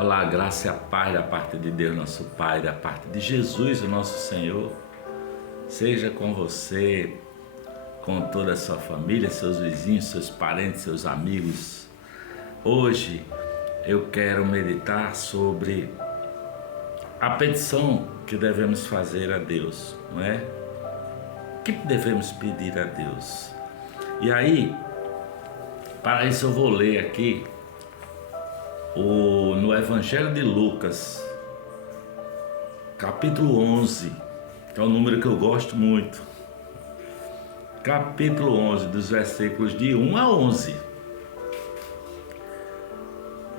Olá, graça e a paz da parte de Deus, nosso Pai, da parte de Jesus, o nosso Senhor, seja com você, com toda a sua família, seus vizinhos, seus parentes, seus amigos. Hoje eu quero meditar sobre a petição que devemos fazer a Deus, não é? O que devemos pedir a Deus? E aí, para isso eu vou ler aqui no Evangelho de Lucas, capítulo 11, que é um número que eu gosto muito. Capítulo 11, dos versículos de 1 a 11.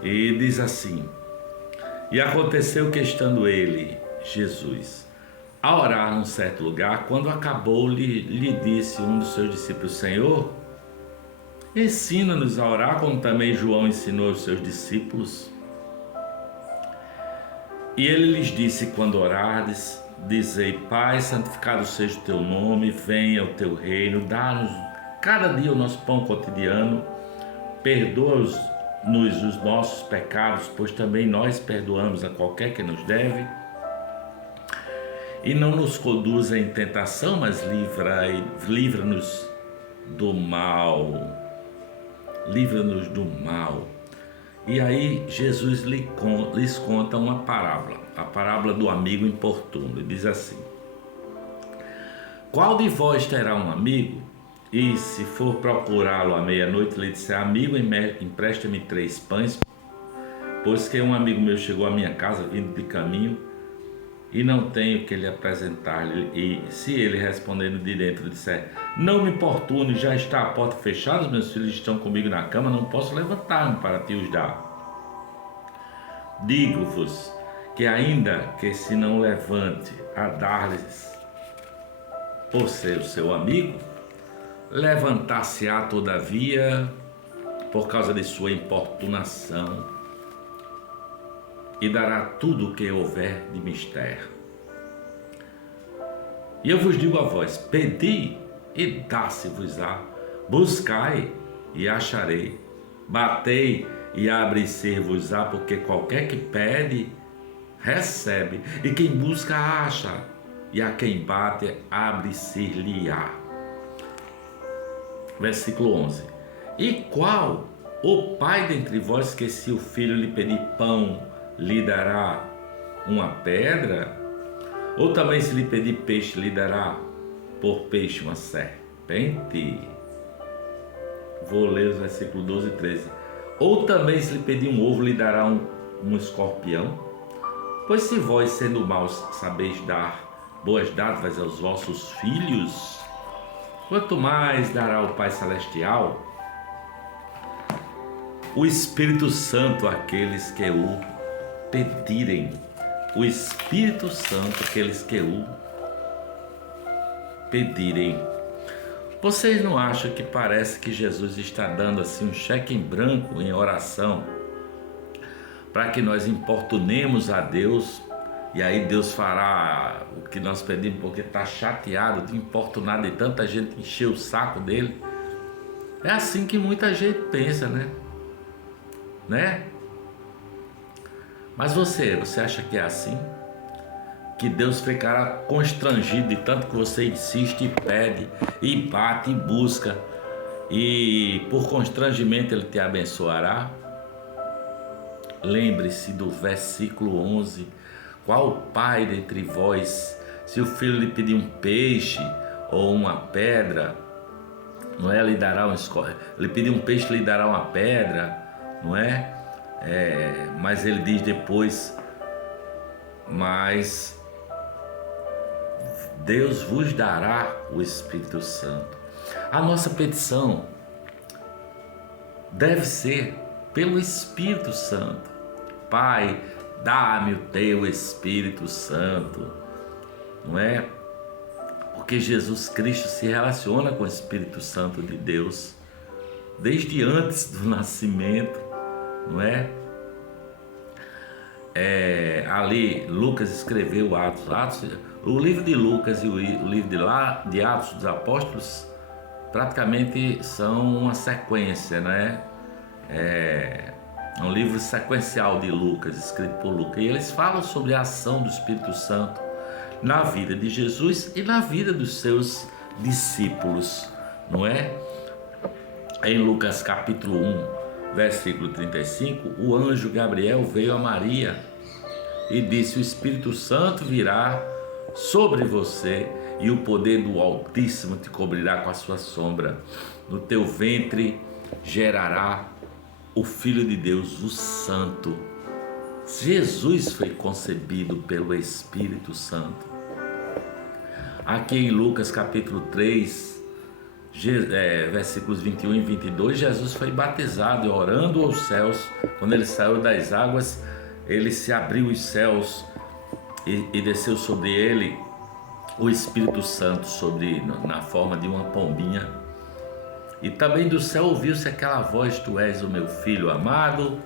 E diz assim: E aconteceu que, estando ele, Jesus, a orar num certo lugar, quando acabou, lhe disse um dos seus discípulos: Senhor, ensina-nos a orar, como também João ensinou aos seus discípulos. E ele lhes disse: quando orardes, dizei: Pai, santificado seja o teu nome, venha o teu reino, dá-nos cada dia o nosso pão cotidiano, perdoa-nos os nossos pecados, pois também nós perdoamos a qualquer que nos deve. E não nos conduza em tentação, mas livra-nos do mal. Livra-nos do mal. E aí Jesus lhes conta uma parábola, a parábola do amigo importuno. Ele diz assim: Qual de vós terá um amigo, e se for procurá-lo à meia-noite, lhe disser: Amigo, empresta-me 3 pães, pois que um amigo meu chegou à minha casa vindo de caminho, e não tenho que lhe apresentar-lhe. E se ele respondendo de dentro disser: Não me importune, já está a porta fechada, os meus filhos estão comigo na cama, não posso levantar-me para te os dar. Digo-vos que ainda que se não levante a dar-lhes por ser o seu amigo, levantar-se-á todavia por causa de sua importunação, e dará tudo o que houver de mister. E eu vos digo a vós: pedi e dá-se-vos-á, buscai e acharei, batei e abre-se-vos-á, porque qualquer que pede, recebe, e quem busca, acha, e a quem bate, abre-se-lhe-á. Versículo 11. E qual o pai dentre vós que, se o filho lhe pedir pão, lhe dará uma pedra? Ou também, se lhe pedir peixe, lhe dará por peixe uma serpente? Vou ler os versículos 12 e 13. Ou também, se lhe pedir um ovo, lhe dará um escorpião? Pois se vós, sendo maus, sabeis dar boas dádivas aos vossos filhos, quanto mais dará o Pai Celestial o Espírito Santo àqueles que o pedirem. O Espírito Santo àqueles que o pedirem. Vocês não acham que parece que Jesus está dando assim um cheque em branco em oração para que nós importunemos a Deus, e aí Deus fará o que nós pedimos, porque está chateado de importunar de tanta gente encher o saco dele? É assim que muita gente pensa, né? Mas você acha que é assim? Que Deus ficará constrangido de tanto que você insiste e pede, e bate e busca, e por constrangimento Ele te abençoará? Lembre-se do versículo 11. Qual pai dentre vós, se o filho lhe pedir um peixe ou uma pedra, não é? Lhe dará um escorpião? Lhe pedir um peixe, lhe dará uma pedra, não é? Mas ele diz depois: mas Deus vos dará o Espírito Santo. A nossa petição deve ser pelo Espírito Santo. Pai, dá-me o teu Espírito Santo, não é? Porque Jesus Cristo se relaciona com o Espírito Santo de Deus desde antes do nascimento, não é? Ali Lucas escreveu Atos, o livro de Lucas e o livro de Atos dos Apóstolos praticamente são uma sequência, né? É um livro sequencial de Lucas, escrito por Lucas. E eles falam sobre a ação do Espírito Santo na vida de Jesus e na vida dos seus discípulos, não é? Em Lucas capítulo 1, versículo 35, o anjo Gabriel veio a Maria e disse: o Espírito Santo virá sobre você e o poder do Altíssimo te cobrirá com a sua sombra. No teu ventre gerará o Filho de Deus, o Santo. Jesus foi concebido pelo Espírito Santo. Aqui em Lucas capítulo 3, versículos 21 e 22, Jesus foi batizado e orando aos céus. Quando ele saiu das águas, ele se abriu os céus e desceu sobre ele o Espírito Santo na forma de uma pombinha. E também do céu ouviu-se aquela voz: tu és o meu filho amado,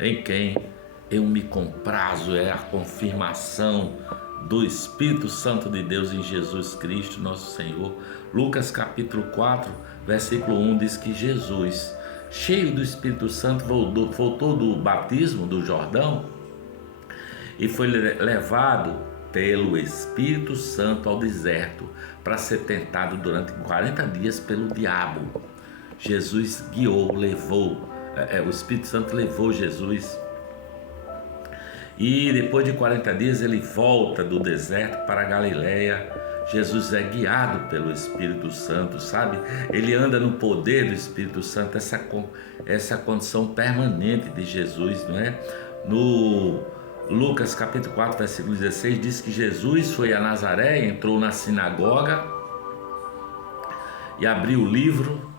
em quem eu me comprazo. É a confirmação do Espírito Santo de Deus em Jesus Cristo, nosso Senhor. Lucas capítulo 4, versículo 1 diz que Jesus, cheio do Espírito Santo, voltou do batismo do Jordão e foi levado pelo Espírito Santo ao deserto para ser tentado durante 40 dias pelo diabo. Jesus o Espírito Santo levou Jesus. E depois de 40 dias ele volta do deserto para a Galileia. Jesus é guiado pelo Espírito Santo, sabe? Ele anda no poder do Espírito Santo, essa condição permanente de Jesus, não é? No Lucas capítulo 4, versículo 16, diz que Jesus foi a Nazaré, entrou na sinagoga e abriu o livro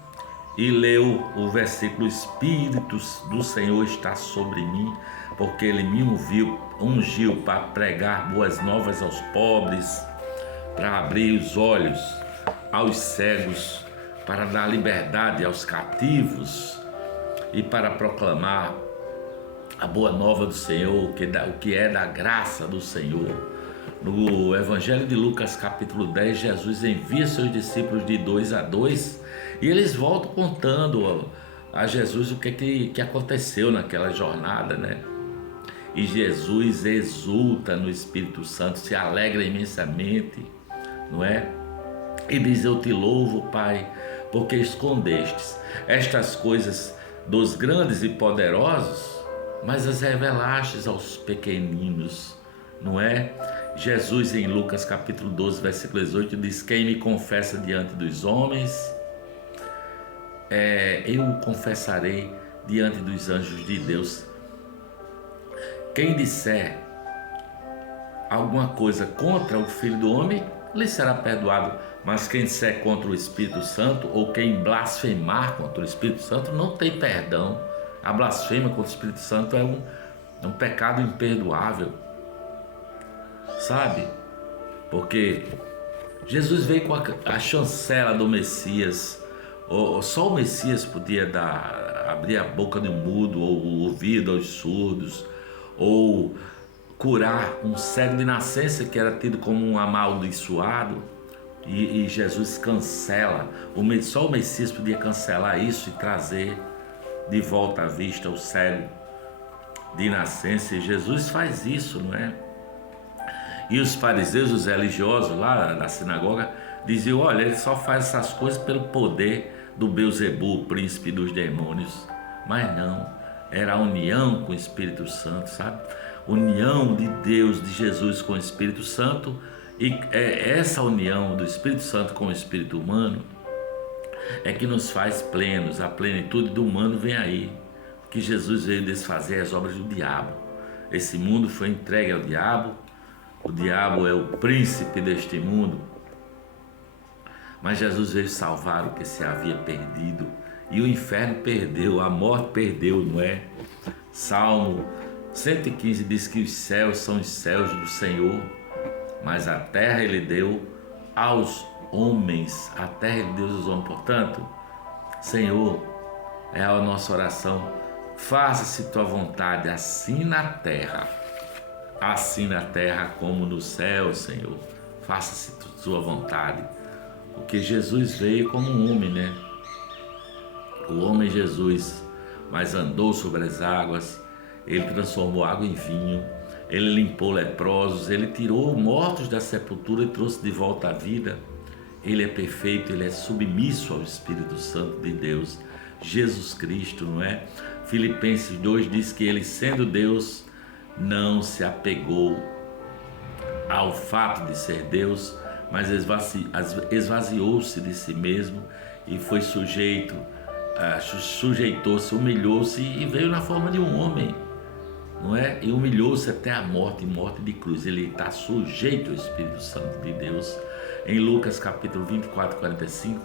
e leu o versículo: Espírito do Senhor está sobre mim, porque Ele me ungiu para pregar boas novas aos pobres, para abrir os olhos aos cegos, para dar liberdade aos cativos e para proclamar a boa nova do Senhor, o que é da graça do Senhor. No Evangelho de Lucas capítulo 10, Jesus envia seus discípulos de 2 a 2 e eles voltam contando a Jesus o que aconteceu naquela jornada, né? E Jesus exulta no Espírito Santo, se alegra imensamente, não é? E diz: eu te louvo, Pai, porque escondestes estas coisas dos grandes e poderosos, mas as revelastes aos pequeninos, não é? Jesus em Lucas capítulo 12, versículo 18 diz: quem me confessa diante dos homens, eu o confessarei diante dos anjos de Deus. Quem disser alguma coisa contra o Filho do Homem, lhe será perdoado, mas quem disser contra o Espírito Santo, ou quem blasfemar contra o Espírito Santo, não tem perdão. A blasfêmia contra o Espírito Santo é um pecado imperdoável, sabe? Porque Jesus veio com a chancela do Messias. Só o Messias podia abrir a boca do mudo, ou o ouvido aos surdos, ou curar um cego de nascença que era tido como um amaldiçoado. E Jesus cancela. Só o Messias podia cancelar isso e trazer de volta à vista o cego de nascença. E Jesus faz isso, não é? E os fariseus, os religiosos lá na sinagoga, diziam: olha, ele só faz essas coisas pelo poder do Beelzebul, o príncipe dos demônios. Mas não, era a união com o Espírito Santo, sabe? União de Deus, de Jesus com o Espírito Santo. E é essa união do Espírito Santo com o Espírito humano é que nos faz plenos. A plenitude do humano vem aí, que Jesus veio desfazer as obras do diabo. Esse mundo foi entregue ao diabo. O diabo é o príncipe deste mundo, mas Jesus veio salvar o que se havia perdido. E o inferno perdeu, a morte perdeu, não é? Salmo 115 diz que os céus são os céus do Senhor, mas a terra Ele deu aos homens. A terra Ele deu aos homens. Portanto, Senhor, é a nossa oração: faça-se tua vontade, assim na terra como no céu, Senhor. Faça-se tua vontade. Porque Jesus veio como um homem, né? O homem Jesus, mas andou sobre as águas. Ele transformou água em vinho, ele limpou leprosos, ele tirou mortos da sepultura e trouxe de volta à vida. Ele é perfeito, ele é submisso ao Espírito Santo de Deus, Jesus Cristo, não é? Filipenses 2 diz que ele, sendo Deus, não se apegou ao fato de ser Deus, mas esvaziou-se de si mesmo e foi sujeitou-se, humilhou-se e veio na forma de um homem, não é? E humilhou-se até a morte de cruz. Ele está sujeito ao Espírito Santo de Deus. Em Lucas capítulo 24, 45,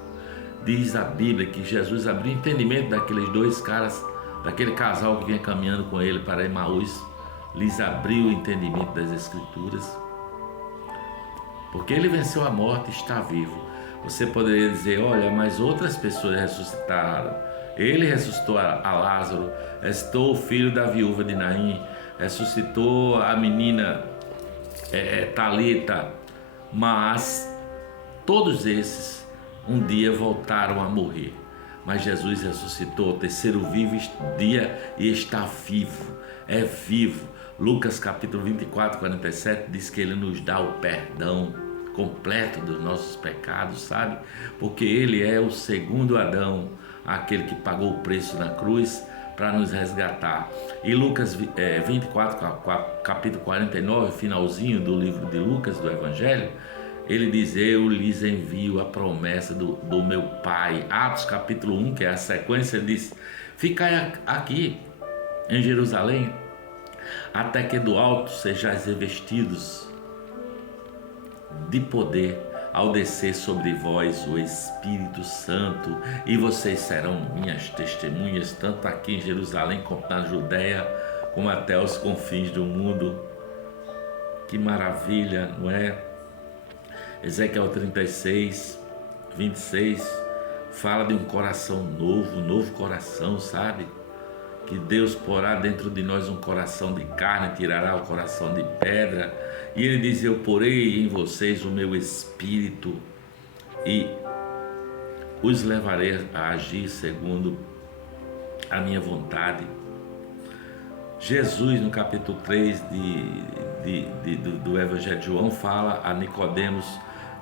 diz a Bíblia que Jesus abriu o entendimento daqueles dois caras, daquele casal que vinha caminhando com ele para Emaús, lhes abriu o entendimento das Escrituras, porque ele venceu a morte e está vivo. Você poderia dizer, olha, mas outras pessoas ressuscitaram. Ele ressuscitou a Lázaro, ressuscitou o filho da viúva de Naim, ressuscitou a menina Talita, mas todos esses um dia voltaram a morrer. Mas Jesus ressuscitou ao terceiro dia e está vivo, é vivo. Lucas capítulo 24, 47 diz que ele nos dá o perdão completo dos nossos pecados, sabe? Porque ele é o segundo Adão, aquele que pagou o preço na cruz para nos resgatar. E Lucas 24, capítulo 49, finalzinho do livro de Lucas, do Evangelho, ele diz, eu lhes envio a promessa do meu Pai. Atos capítulo 1, que é a sequência, diz, ficai aqui em Jerusalém, até que do alto sejais revestidos de poder, ao descer sobre vós o Espírito Santo, e vocês serão minhas testemunhas, tanto aqui em Jerusalém, como na Judéia, como até os confins do mundo. Que maravilha, não é? Ezequiel 36, 26, fala de um coração novo, um novo coração, sabe? Que Deus porá dentro de nós um coração de carne, tirará o coração de pedra. E ele diz, eu porei em vocês o meu espírito e os levarei a agir segundo a minha vontade. Jesus, no capítulo 3 do Evangelho de João, fala a Nicodemos,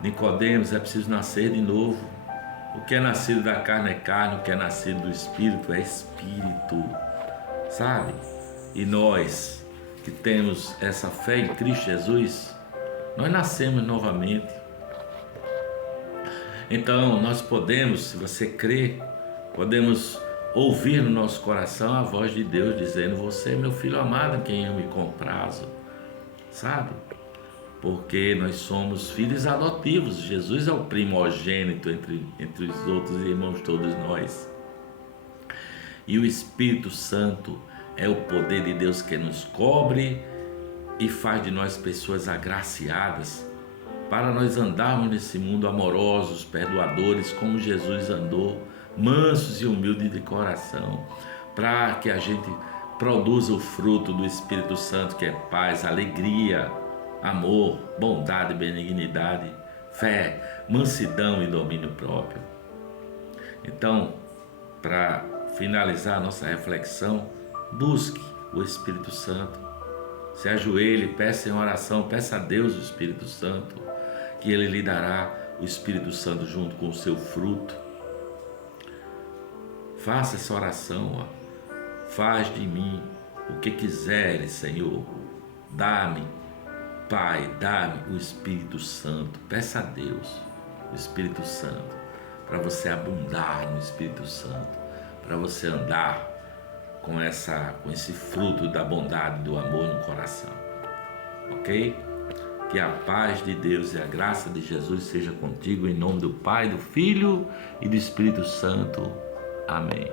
Nicodemos, é preciso nascer de novo. O que é nascido da carne é carne, o que é nascido do Espírito é Espírito, sabe? E nós que temos essa fé em Cristo Jesus, nós nascemos novamente. Então nós podemos, se você crê, podemos ouvir no nosso coração a voz de Deus dizendo, você é meu filho amado em quem eu me comprazo, sabe? Porque nós somos filhos adotivos. Jesus é o primogênito entre os outros irmãos, todos nós. E o Espírito Santo é o poder de Deus que nos cobre e faz de nós pessoas agraciadas para nós andarmos nesse mundo amorosos, perdoadores, como Jesus andou, mansos e humildes de coração, para que a gente produza o fruto do Espírito Santo, que é paz, alegria, amor, bondade, benignidade, fé, mansidão e domínio próprio. Então, para finalizar a nossa reflexão, busque o Espírito Santo, se ajoelhe, peça em oração, peça a Deus o Espírito Santo, que Ele lhe dará o Espírito Santo junto com o seu fruto. Faça essa oração, faz de mim o que quiseres, Senhor, dá-me, Pai, dá-me o Espírito Santo. Peça a Deus o Espírito Santo, para você abundar no Espírito Santo, para você andar com esse fruto da bondade, do amor no coração, ok? Que a paz de Deus e a graça de Jesus seja contigo, em nome do Pai, do Filho e do Espírito Santo. Amém.